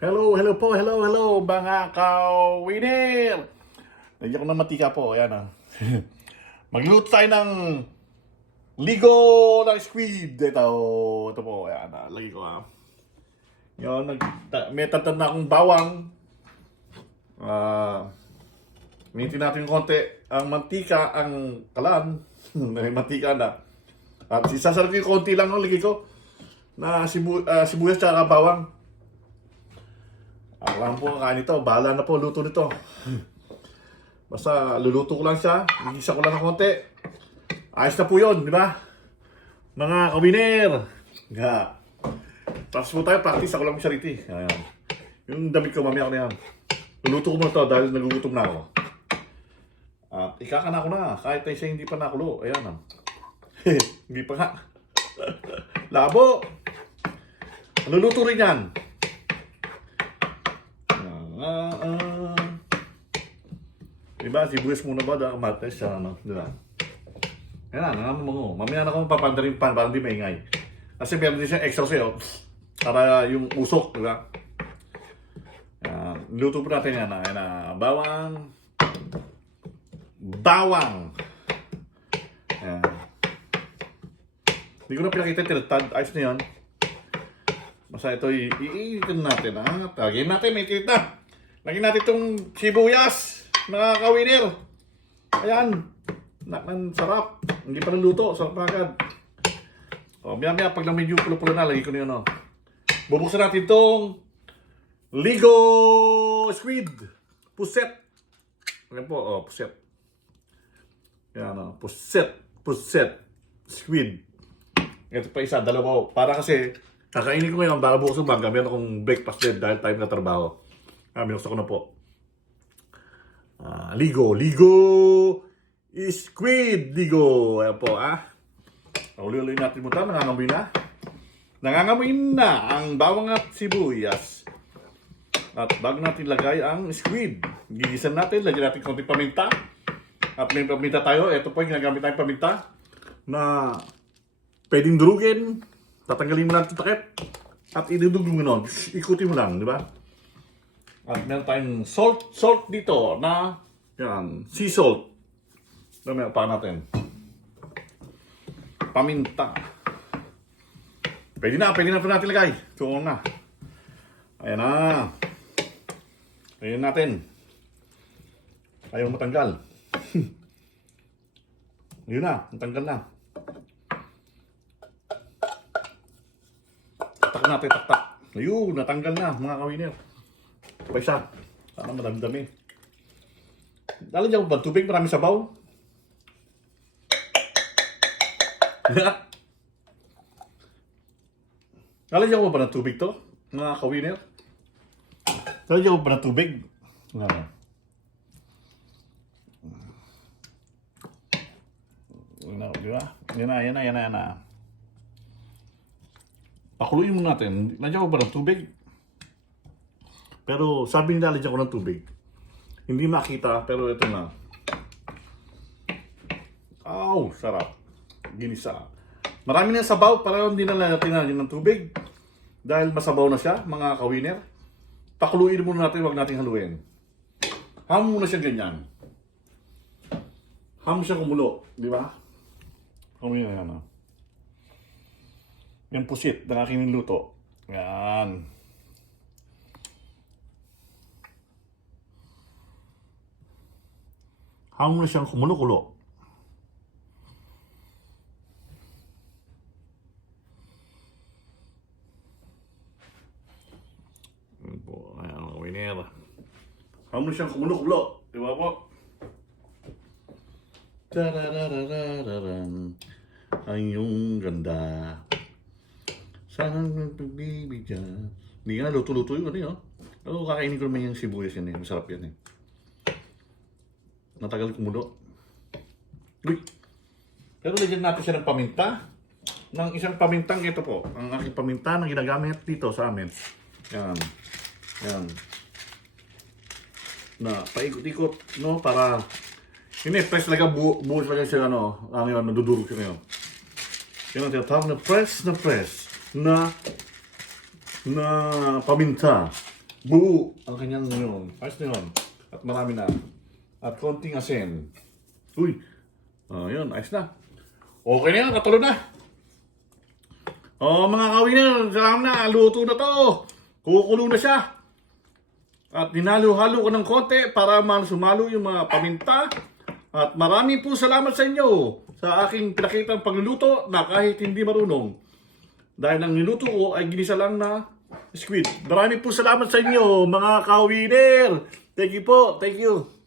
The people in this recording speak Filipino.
Hello po, hello mga ka-winner! Lagyan ko ng matika po, ayan ah. Magluto tayo ng ligo ng squid. Ito po, ayan ah, lagi ko ah. Yun, may tatad na akong bawang. Minti natin konti ang mantika, ang kalan. May mantika na. At sisasarap ko yung konti lang ng lagi ko na sibuyas tsaka bawang. Ako lang po ang kain ito. Bahala na po luto nito. Basta luluto ko lang siya. Igisa ko lang ng konti. Ayos na po yun, di ba? Mga kawiner. Yeah. Tapos po tayo, practice. Ako lang siya rito. Ayan. Yung damit ko, mamaya ko na yan. Luluto ko muna ito dahil nagugutom na ako. At ikakana ko na. Kahit tayo siya hindi pa nakulo. Ayan. Hindi pa nga. Labo. Luluto rin yan. Diba, sibuyas muna ba da kamatis siya, ano, diba? Yan na, nangaman mo. Mamaya na akong papanda rin pan, parang di maingay. Kasi meron din siya extra sayo, para yung usok, diba? Luto po natin yan, yan na, bawang. Yan. Hindi ko na pinakita tinatad, ayos na yan. Basta ito, iinitin natin, ha? Lagyan natin, may tinit na. Lagyan natin itong sibuyas, mga kawiner. Ayan. Ang sarap. Hindi pa naluto. Sarap na agad. O, maya pag medyo pulo-pulo na, lagi ko na yun, o. Bubuksan natin itong ligo squid. Puset. Ayan po, o, puset. Ayan, o. Puset. Squid. Ito pa isa, dalawa. Para kasi, kakainin ko ngayon, baka bukas umaga, meron akong breakfast din dahil time na trabaho. Binuksan ko na po. Ligo squid. Ayan po, uli-uli natin mo ito. Nangangamoy na ang bawang at sibuyas. At bago natin lagay ang squid, gigisan natin, lagyan natin konting paminta. At may paminta tayo. Ito po yung ginagamit tayong paminta na pwedeng durugin. Tatanggalin mo natin takip. At idudugin mo nun. Ikutin mo lang, di ba? At meron tayong salt dito na yan, sea salt. Meron pa natin. Paminta. Pwede na po natin lagay. Tuon na. Ayan na. Ayan natin. Ayaw matanggal. Yun na, natanggal na. Tak natin, tak. Ayun, natanggal na mga kawiner. Pa isa. Sana madami-dami. Lalagyan ko ba tubig? Marami sabaw. Lalagyan ko ba ng tubig to? Mga kawiner? Lalagyan ko ba ng tubig? Di ba? Yan na. Pakuluin mo natin. Lalagyan ko ba ng tubig? Pero sabi nila lalagyan ko ng tubig. Hindi makita, pero ito na. Sarap. Ginisa. Marami na sabaw, para hindi na natin ng tubig. Dahil masabaw na siya, mga kawiner. Pakuluin muna natin, huwag natin haluin. Ham muna siya ganyan. Ham siya kumulo, di ba? Kawiner yan, Yung pusit na aking niluto. Yan. Hanggang na siyang kumulo-kulo. Ayan, kawiner. Hanggang na siyang kumulo-kulo. Di ba po? Tarararararan. Ang iyong ganda. Sana nagbibigyan. Hindi nga, luto-luto yun. Ano, kakainin ko naman yung sibuyas yan. Masarap yan. Natagal kumulo. Uy! Pero lagyan natin siya ng paminta. Ng isang pamintang ito po. Ang aking paminta na ginagamit dito sa amin. Yan. Na paikot-ikot, no? Para press laga buhos laga siya, nadudurog siya ngayon. Yan ang tinatawag na press na paminta. buo ang kanyang yun. Ayos na yun. At marami na. At konting asin. Uy. Yun, ayos na. Okay na yan, katulad na. Mga kawiner, salamat na. Luto na to. Kukulo na siya. At dinalo-halo ko ng konti para sumalo yung mga paminta. At marami po salamat sa inyo sa aking pinakitang pagluluto na kahit hindi marunong. Dahil ang niluto ko ay ginisa lang na squid. Marami po salamat sa inyo mga kawiner. Thank you po. Thank you.